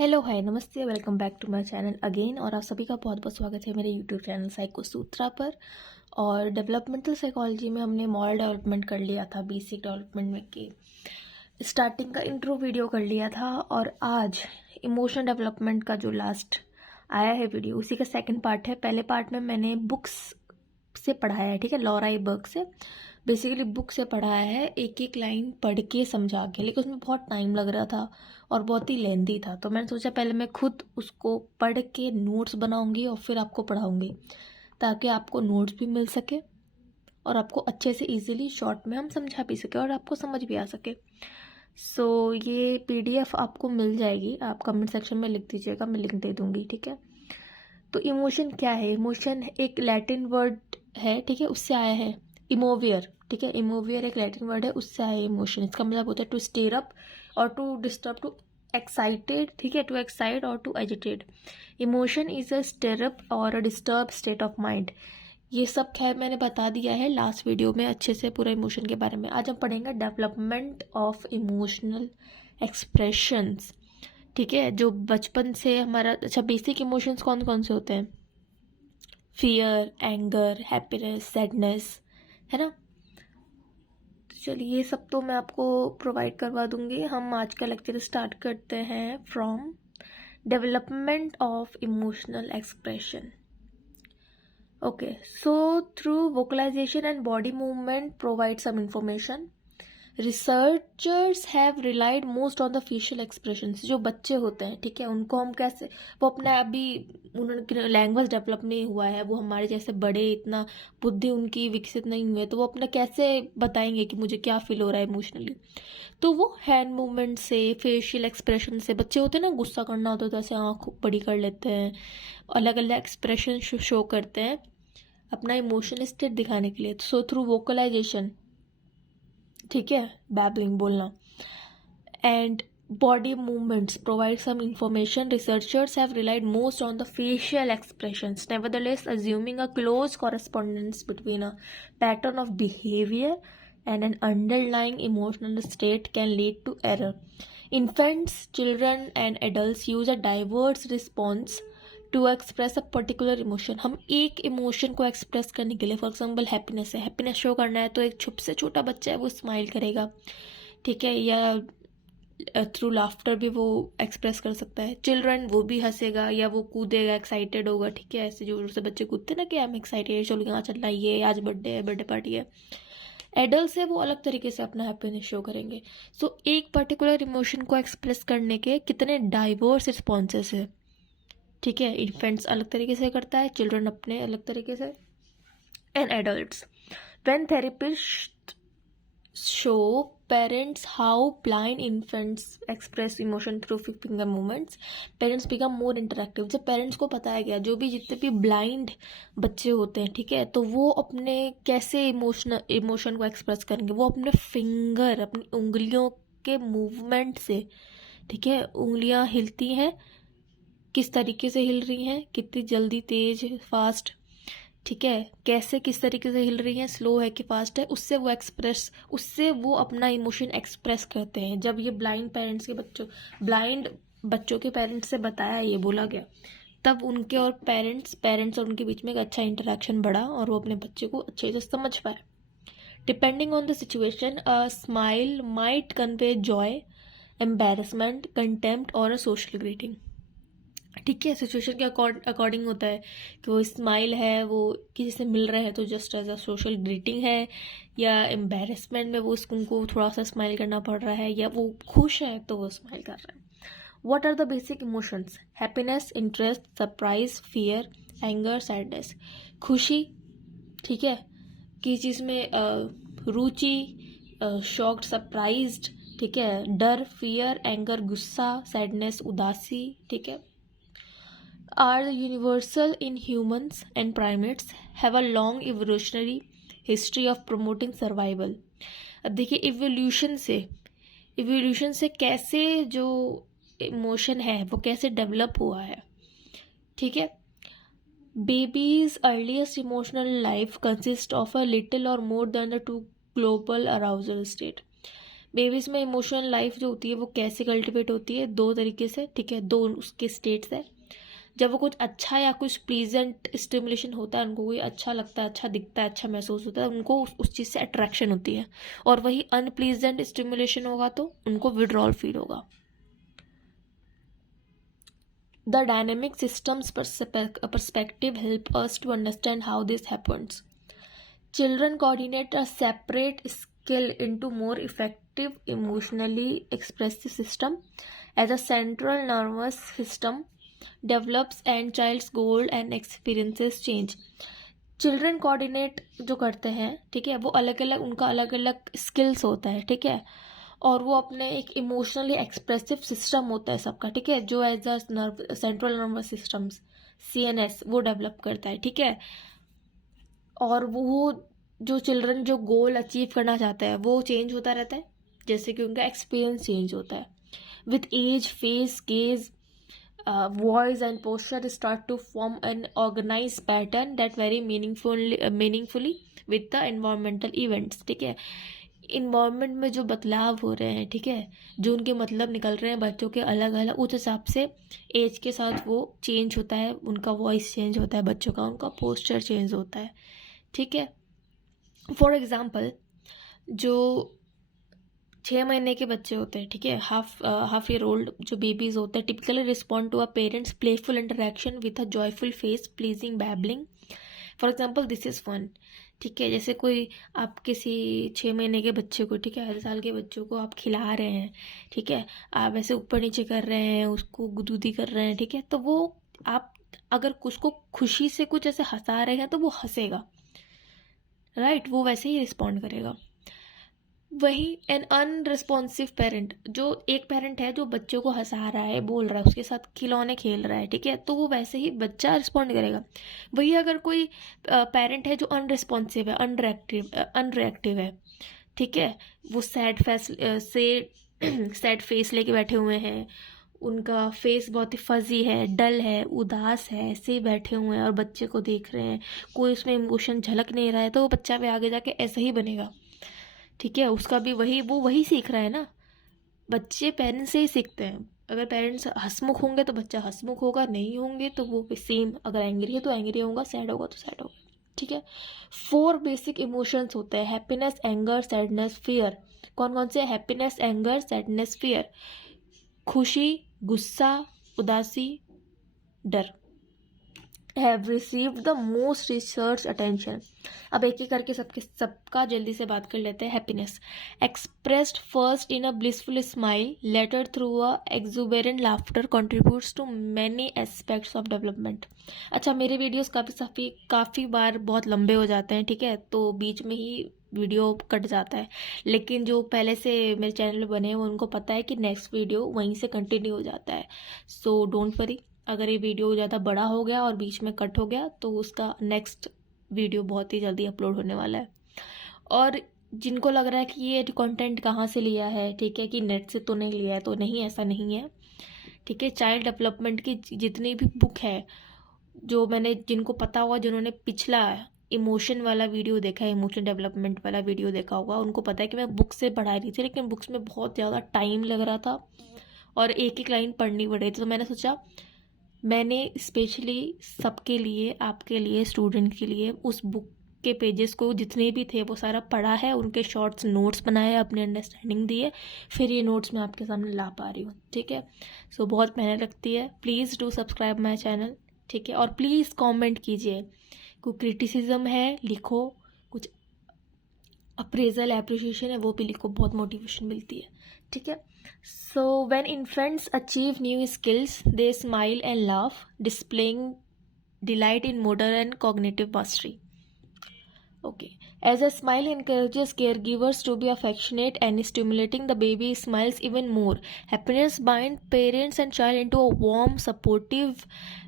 Hello hi नमस्ते welcome back to my channel again. और आप सभी का बहुत बहुत स्वागत है मेरे यूट्यूब चैनल साइको सूत्रा पर। और डेवलपमेंटल साइकोलॉजी में हमने मॉरल डेवलपमेंट कर लिया था, बेसिक डेवलपमेंट में के स्टार्टिंग का इंट्रो वीडियो कर लिया था। और आज इमोशन डेवलपमेंट का जो लास्ट आया है वीडियो, उसी का सेकंड पार्ट है। पहले पार्ट में मैंने बुक्स से पढ़ाया है, ठीक है, लॉरा बर्ग से बेसिकली बुक से पढ़ाया है, एक एक लाइन पढ़ के समझा के, लेकिन उसमें बहुत टाइम लग रहा था और बहुत ही लेंदी था। तो मैंने सोचा पहले मैं खुद उसको पढ़ के नोट्स बनाऊंगी और फिर आपको पढ़ाऊंगी, ताकि आपको नोट्स भी मिल सके और आपको अच्छे से इजीली शॉर्ट में हम समझा भी सके और आपको समझ भी आ सके। सो ये पीडीएफ आपको मिल जाएगी, आप कमेंट सेक्शन में लिख दीजिएगा, मैं लिंक दे दूंगी, ठीक है। तो इमोशन क्या है? इमोशन एक लैटिन वर्ड है, ठीक है, उससे आया है इमोवियर, ठीक है। इमोवियर एक लैटिन वर्ड है, उससे आया है इमोशन। इसका मतलब होता है टू स्टेर अप और टू डिस्टर्ब, टू एक्साइटेड, ठीक है, टू एक्साइट और to agitated. Emotion is a stir up और a disturb state of mind. ये सब खैर मैंने बता दिया है लास्ट वीडियो में अच्छे से पूरा इमोशन के बारे में। आज हम पढ़ेंगे डेवलपमेंट ऑफ इमोशनल एक्सप्रेशंस, ठीक है, जो बचपन से हमारा। अच्छा, बेसिक इमोशंस कौन कौन से होते हैं? फियर, एंगर, हैप्पीनेस, सैडनेस, है ना। तो चलिए ये सब तो मैं आपको प्रोवाइड करवा दूंगी। हम आज का लेक्चर स्टार्ट करते हैं from development of emotional expression. Okay, so through vocalisation and body movement provide some information. Researchers have relied most on the facial expressions. जो बच्चे होते हैं, ठीक है, उनको हम कैसे, वो अपने अभी उन्होंने लैंग्वेज डेवलप नहीं हुआ है, वो हमारे जैसे बड़े इतना बुद्धि उनकी विकसित नहीं हुई है, तो वो अपना कैसे बताएंगे कि मुझे क्या फील हो रहा है इमोशनली। तो वो हैंड मूवमेंट से, फेशियल एक्सप्रेशन से, बच्चे होते हैं ना, गुस्सा करना होता है तो ऐसे आँख बड़ी कर लेते हैं, अलग अलग एक्सप्रेशन शो करते हैं अपना इमोशनल स्टेट दिखाने के लिए। सो थ्रू वोकलाइजेशन, ठीक है, बैबलिंग बोलना, and body movements provide some information. Researchers have relied most on the facial expressions, nevertheless assuming a close correspondence between a pattern of behavior and an underlying emotional state can lead to error. Infants, children and adults use a diverse response to express a particular emotion. हम एक emotion को express करने के लिए, for example happiness है, happiness show करना है तो एक छुप से छोटा बच्चा है वो स्माइल करेगा, ठीक है, या थ्रू लाफ्टर भी वो एक्सप्रेस कर सकता है। चिल्ड्रन, वो भी हंसेगा या वो कूदेगा, एक्साइटेड होगा, ठीक है, ऐसे जो से बच्चे कूदते ना कि आई एम एक्साइटेड, चलो यहाँ चलना, ये आज बर्थडे है, बर्थडे पार्टी है। एडल्ट है, वो अलग तरीके से अपना हैप्पीनेस शो करेंगे। सो एक पर्टिकुलर इमोशन को एक्सप्रेस करने के कितने डाइवर्स रिस्पॉन्सेस है, ठीक है। इन्फेंट्स अलग तरीके से करता है, चिल्ड्रन अपने अलग तरीके से, and adults. When therapist show parents how blind infants express emotion through finger movements, parents become more interactive. जब पेरेंट्स को बताया गया, जो भी जितने भी ब्लाइंड बच्चे होते हैं, ठीक है, तो वो अपने कैसे इमोशन को एक्सप्रेस करेंगे, वो अपने फिंगर, अपनी उंगलियों के मूवमेंट से, ठीक है, उंगलियां हिलती हैं, किस तरीके से हिल रही हैं, कितनी जल्दी, तेज, फास्ट, ठीक है, कैसे किस तरीके से हिल रही हैं, स्लो है कि फास्ट है, उससे वो अपना इमोशन एक्सप्रेस करते हैं। जब ये ब्लाइंड बच्चों के पेरेंट्स से बताया, ये बोला गया, तब उनके और पेरेंट्स और उनके बीच में एक अच्छा इंटरेक्शन बढ़ा और वो अपने बच्चे को अच्छे से समझ पाए। Depending on the situation, a smile might convey Joy, embarrassment, contempt और अ सोशल ग्रीटिंग, ठीक है। सिचुएशन के अकॉर्डिंग होता है कि वो स्माइल है, वो किसी से मिल रहे हैं तो just as a social greeting है, या एम्बेरसमेंट में वो उनको थोड़ा सा स्माइल करना पड़ रहा है, या वो खुश है तो वो स्माइल कर रहा है। What are the basic emotions? Happiness, interest, surprise, fear, anger, sadness. खुशी, ठीक है, किसी चीज़ में रुचि, शॉक्ड, सरप्राइज्ड, ठीक है, डर, फियर, एंगर, गुस्सा, सैडनेस, उदासी, ठीक है, are universal in humans and primates, have a long evolutionary history of promoting survival. अब देखिए इवोल्यूशन से कैसे जो इमोशन है वो कैसे डेवलप हुआ है, ठीक है। Babies earliest emotional life consist of a little और more than the two global arousal state. Babies में इमोशनल लाइफ जो होती है वो कैसे कल्टिवेट होती है, 2 तरीके से, ठीक है, 2 उसके स्टेट्स है। जब वो कुछ अच्छा या कुछ प्लीजेंट स्टिमुलेशन होता है, उनको कोई अच्छा लगता है, अच्छा दिखता है, अच्छा महसूस होता है, उनको उस चीज़ से अट्रैक्शन होती है। और वही अनप्लीजेंट स्टिमुलेशन होगा तो उनको विड्रॉल फील होगा। The dynamic systems perspective help us to understand how this happens. Children coordinate a separate skill into more effective emotionally expressive system as a central nervous system develops and child's goal and experiences change. Children coordinate जो करते हैं, ठीक है, वो अलग अलग, उनका अलग अलग स्किल्स होता है, ठीक है, और वो अपने एक इमोशनली एक्सप्रेसिव सिस्टम होता है सबका, ठीक है, जो as a nerve central nervous systems CNS वो डेवलप करता है, ठीक है। और वो जो चिल्ड्रन जो गोल अचीव करना चाहता है वो चेंज होता रहता है, जैसे कि उनका एक्सपीरियंस चेंज होता है। With age face gaze voice and posture start to form an organized pattern that very meaningfully with the environmental events, ठीक है। इन्वायरमेंट में जो बदलाव हो रहे हैं, ठीक है, जो उनके मतलब निकल रहे हैं बच्चों के अलग अलग, उस हिसाब से एज के साथ वो चेंज होता है, उनका वॉइस चेंज होता है बच्चों का, उनका पोस्चर चेंज होता है, ठीक है। फॉर एग्जाम्पल, जो 6 महीने के बच्चे होते हैं, ठीक है, हाफ ईयर ओल्ड जो बेबीज होते हैं, typically respond to a parents playful interaction with a joyful face, pleasing babbling. For example, this is fun, ठीक है। जैसे कोई आप किसी 6 महीने के बच्चे को, ठीक है, हर साल के बच्चों को आप खिला रहे हैं, ठीक है, आप ऐसे ऊपर नीचे कर रहे हैं, उसको गुदगुदी कर रहे हैं, ठीक है, तो वो आप अगर उसको खुशी से कुछ ऐसे हंसा रहे हैं तो वो हंसेगा, राइट, वो वैसे ही रिस्पॉन्ड करेगा। वही एन अनरिस्पॉन्सिव पेरेंट, जो एक पेरेंट है जो बच्चों को हंसा रहा है, बोल रहा है, उसके साथ खिलौने खेल रहा है, ठीक है, तो वो वैसे ही बच्चा रिस्पॉन्ड करेगा। वही अगर कोई पेरेंट है जो अनरिस्पॉन्सिव है, अनरिएक्टिव है, ठीक है, वो सैड फेस लेके बैठे हुए हैं, उनका फेस बहुत ही फजी है, डल है, उदास है, ऐसे ही बैठे हुए हैं और बच्चे को देख रहे हैं, कोई उसमें इमोशन झलक नहीं रहा है, तो वो बच्चा भी आगे जाके ऐसे ही बनेगा, ठीक है। उसका भी वही सीख रहा है ना, बच्चे पेरेंट्स से ही सीखते हैं। अगर पेरेंट्स हंसमुख होंगे तो बच्चा हंसमुख होगा, नहीं होंगे तो वो सेम, अगर एंग्री है तो एंग्री होगा, सैड होगा तो सैड होगा, ठीक है। 4 बेसिक इमोशंस होते हैं, हैप्पीनेस, एंगर, सैडनेस, फियर। कौन कौन से? Happiness, anger, sadness, fear. खुशी, गुस्सा, उदासी, डर have received the most research attention. अब एक एक करके सबका जल्दी से बात कर लेते हैं। Happiness, expressed first in a blissful smile, later through a exuberant laughter, contributes to many aspects of development. अच्छा, मेरे वीडियोस काफ़ी बार बहुत लंबे हो जाते हैं, ठीक है, तो बीच में ही वीडियो कट जाता है, लेकिन जो पहले से मेरे चैनल बने हैं उनको पता है कि नेक्स्ट वीडियो वहीं से कंटिन्यू हो जाता है। सो डोंट वरी, अगर ये वीडियो ज़्यादा बड़ा हो गया और बीच में कट हो गया तो उसका नेक्स्ट वीडियो बहुत ही जल्दी अपलोड होने वाला है। और जिनको लग रहा है कि ये कंटेंट कहाँ से लिया है, ठीक है, कि नेट से तो नहीं लिया है, तो नहीं, ऐसा नहीं है, ठीक है। चाइल्ड डेवलपमेंट की जितनी भी बुक है, जो मैंने, जिनको पता हुआ, जिन्होंने पिछला इमोशन वाला वीडियो देखा है, इमोशन डेवलपमेंट वाला वीडियो देखा होगा, उनको पता है कि मैं बुक से पढ़ा रही थी, लेकिन बुक्स में बहुत ज़्यादा टाइम लग रहा था और एक एक लाइन पढ़नी पड़ रही थी, तो मैंने सोचा मैंने स्पेशली सबके लिए, आपके लिए, स्टूडेंट के लिए उस बुक के पेजेस को जितने भी थे वो सारा पढ़ा है, उनके शॉर्ट्स नोट्स बनाए, अपनी अंडरस्टैंडिंग दी है, फिर ये नोट्स मैं आपके सामने ला पा रही हूँ, ठीक है। सो बहुत मेहनत लगती है, please do subscribe my channel, ठीक है, और प्लीज़ कमेंट कीजिए, कोई क्रिटिसिज्म है लिखो, कुछ अप्रेजल एप्रिशिएशन है वो भी लिखो, बहुत मोटिवेशन मिलती है, ठीक है। So when infants achieve new skills they smile and laugh, displaying delight in motor and cognitive mastery. Okay. As a smile encourages caregivers to be affectionate and stimulating, the baby smiles even more. Happiness binds parents and child into a warm, supportive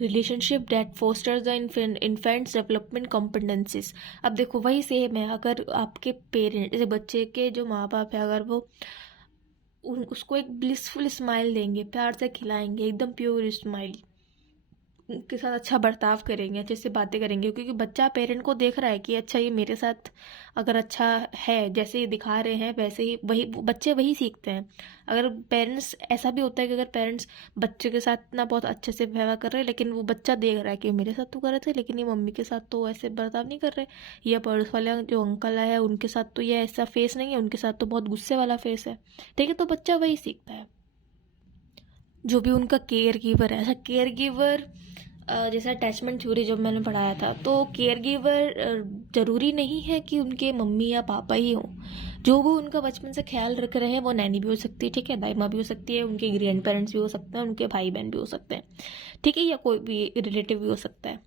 relationship that fosters the infant's development competencies. अब देखो वही same है, अगर आपके parent, जैसे बच्चे के जो माँ बाप है, अगर वो उसको एक ब्लिसफुल स्माइल देंगे, प्यार से खिलाएंगे, एकदम प्योर स्माइल, उनके साथ अच्छा बर्ताव करेंगे, अच्छे से बातें करेंगे, क्योंकि बच्चा पेरेंट को देख रहा है कि अच्छा ये मेरे साथ अगर अच्छा है, जैसे ये दिखा रहे हैं वैसे ही वही बच्चे वही सीखते हैं। अगर पेरेंट्स, ऐसा भी होता है कि अगर पेरेंट्स बच्चे के साथ ना बहुत अच्छे से व्यवहार कर रहे हैं, लेकिन वो बच्चा देख रहा है कि मेरे साथ तो कर रहे थे लेकिन ये मम्मी के साथ तो ऐसे बर्ताव नहीं कर रहे, या पड़ोस वाले जो अंकल है उनके साथ तो ये ऐसा फेस नहीं है, उनके साथ तो बहुत गुस्से वाला फेस है, ठीक है। तो बच्चा वही सीखता है। जो भी उनका केयर गिवर है, ऐसा केयर गिवर जैसे अटैचमेंट थ्योरी जब मैंने पढ़ाया था, तो केयर गिवर ज़रूरी नहीं है कि उनके मम्मी या पापा ही हों। जो वो उनका बचपन से ख्याल रख रहे हैं वो नैनी भी हो सकती है, ठीक है, दाई माँ भी हो सकती है, उनके ग्रैंड पेरेंट्स भी हो सकते हैं, उनके भाई बहन भी हो सकते हैं, ठीक है, या कोई भी रिलेटिव भी हो सकता है।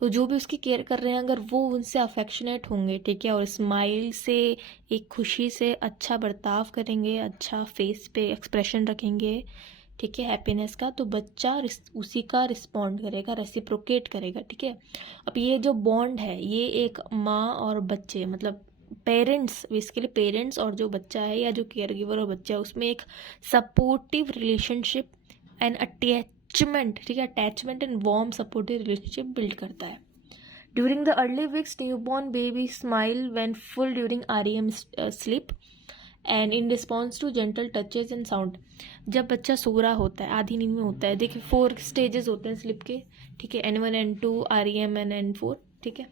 तो जो भी उसकी केयर कर रहे हैं, अगर वो उनसे अफेक्शनेट होंगे, ठीक है, और स्माइल से, एक खुशी से अच्छा बर्ताव करेंगे, अच्छा फेस पे एक्सप्रेशन रखेंगे, ठीक है, हैप्पीनेस का, तो बच्चा उसी का रिस्पॉन्ड करेगा, रेसिप्रोकेट करेगा, ठीक है। अब ये जो बॉन्ड है, ये एक माँ और बच्चे, मतलब पेरेंट्स, बेसिकली पेरेंट्स और जो बच्चा है या जो केयर गिवर और बच्चा है, उसमें एक सपोर्टिव रिलेशनशिप एंड अटैचमेंट, ठीक है, attachment and warm supportive relationship build करता है। During the early weeks, newborn baby smile when full during REM sleep and in response to gentle touches and sound. जब बच्चा सो रहा होता है, आधी नींद में होता है, देखिए 4 स्टेजेस होते हैं स्लिप के, ठीक है, N1 N2 REM and N4, ठीक है।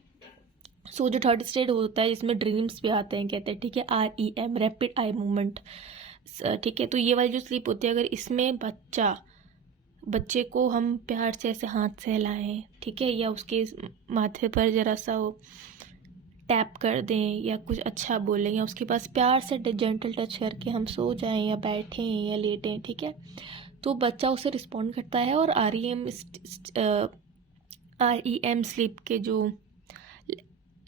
सो जो थर्ड स्टेज होता है जिसमें ड्रीम्स भी आते हैं, कहते हैं, ठीक है, REM, रैपिड आई मूवमेंट, ठीक है। तो ये वाली जो स्लीप होती है, अगर इसमें बच्चे को हम प्यार से ऐसे हाथ से हिलाएं, ठीक है, या उसके माथे पर जरा सा टैप कर दें, या कुछ अच्छा बोलें, या उसके पास प्यार से जेंटल टच करके हम सो जाएं या बैठें या लेटें, ठीक है, तो बच्चा उसे रिस्पॉन्ड करता है। और REM स्लीप के जो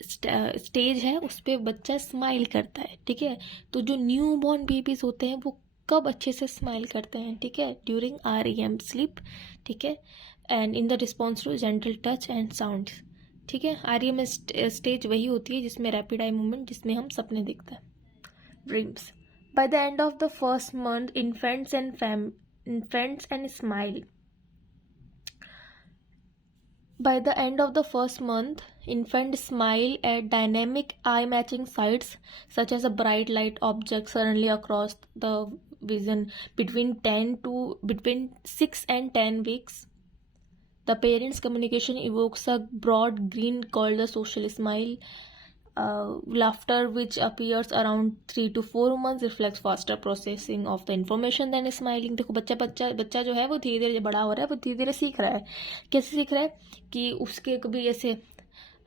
स्टेज है उस पर बच्चा स्माइल करता है, ठीक है। तो जो न्यू बॉर्न बेबीज होते हैं वो कब अच्छे से स्माइल करते हैं, ठीक है, ड्यूरिंग REM स्लीप, ठीक है, and in the response to gentle touch and sound, ठीक है। REM स्टेज वही होती है जिसमें रैपिड आई मूवमेंट, जिसमें हम सपने देखते हैं, dreams. By the end of the first month, infants and smile. By the end of the first month, infants smile at dynamic eye-matching sights, such as a bright light object suddenly across the vision. Between 6 and 10 weeks, the parents' communication evokes a broad grin called the social smile. Laughter, which appears around 3 to 4 months, reflects faster processing of the information than smiling. देखो बच्चा जो है वो धीरे धीरे बड़ा हो रहा है, वो धीरे धीरे सीख रहा है। कैसे सीख रहा है कि उसके कभी ऐसे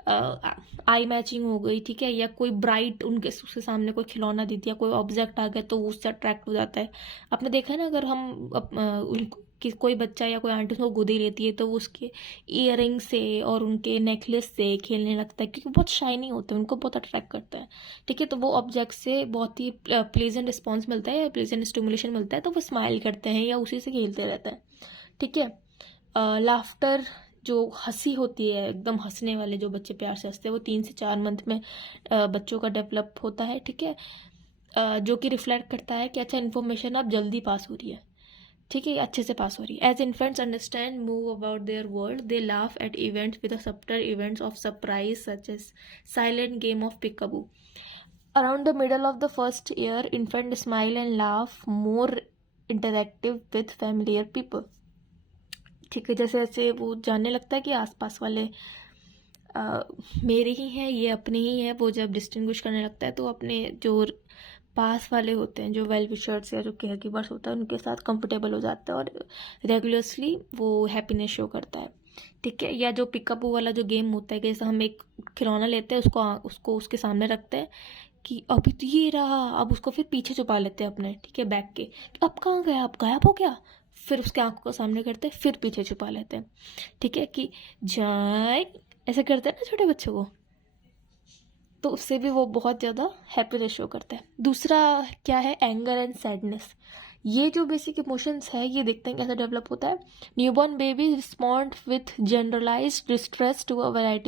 आई मैचिंग हो गई, ठीक है, या कोई ब्राइट उसके सामने कोई खिलौना दे दिया, कोई ऑब्जेक्ट आ गया तो वो उससे अट्रैक्ट हो जाता है। आपने देखा है ना, अगर हम कि कोई बच्चा या कोई आंटी उसको गोदी लेती है तो वो उसके ईयरिंग से और उनके नेकलेस से खेलने लगता है, क्योंकि बहुत शाइनी होते हैं, उनको बहुत अट्रैक्ट करता है, ठीक है। तो वो ऑब्जेक्ट से बहुत ही प्लेजेंट रिस्पॉन्स मिलता है या प्लेजेंट स्टिमुलेशन मिलता है, तो वो स्माइल करते हैं या उसी से खेलते रहते हैं, ठीक है। लाफ्टर, जो हंसी होती है, एकदम हंसने वाले जो बच्चे प्यार से हंसते हैं, वो 3 से 4 मंथ में बच्चों का डेवलप होता है, ठीक है, जो कि रिफ्लेक्ट करता है कि अच्छा इन्फॉर्मेशन अब जल्दी पास हो रही है, ठीक है, अच्छे से पास हो रही है। As infants understand move about their world, they laugh at events with subtler events of surprise such as silent game of peekaboo. Around the middle of the first year, infant smile and laugh more interactive with familiar people, ठीक है। जैसे जैसे वो जानने लगता है कि आसपास वाले मेरे ही हैं, ये अपने ही हैं, वो जब डिस्टिंग्विश करने लगता है तो अपने जो पास वाले होते हैं, जो वेल विशर्स या जो केयर गिवर्स होता है, उनके साथ कंफर्टेबल हो जाता है और रेगुलरली वो हैप्पीनेस शो करता है, ठीक है। या जो पिकअप वाला जो गेम होता है कि जैसे हम एक खिलौना लेते हैं, उसको उसके सामने रखते हैं कि अभी तो ये रहा, अब उसको फिर पीछे छुपा लेते हैं अपने, ठीक है, बैग के, अब कहाँ गया, अब गायब हो गया, फिर उसके आंखों को सामने करते हैं, फिर पीछे छुपा लेते हैं, ठीक है, कि जाए, ऐसे करते हैं ना छोटे बच्चों को, तो उससे भी वो बहुत ज़्यादा हैप्पीनेस शो करता है। दूसरा क्या है, एंगर एंड सैडनेस। ये जो बेसिक इमोशंस है, ये देखते हैं कैसे डेवलप होता है। Newborn baby respond with generalised distress to a variety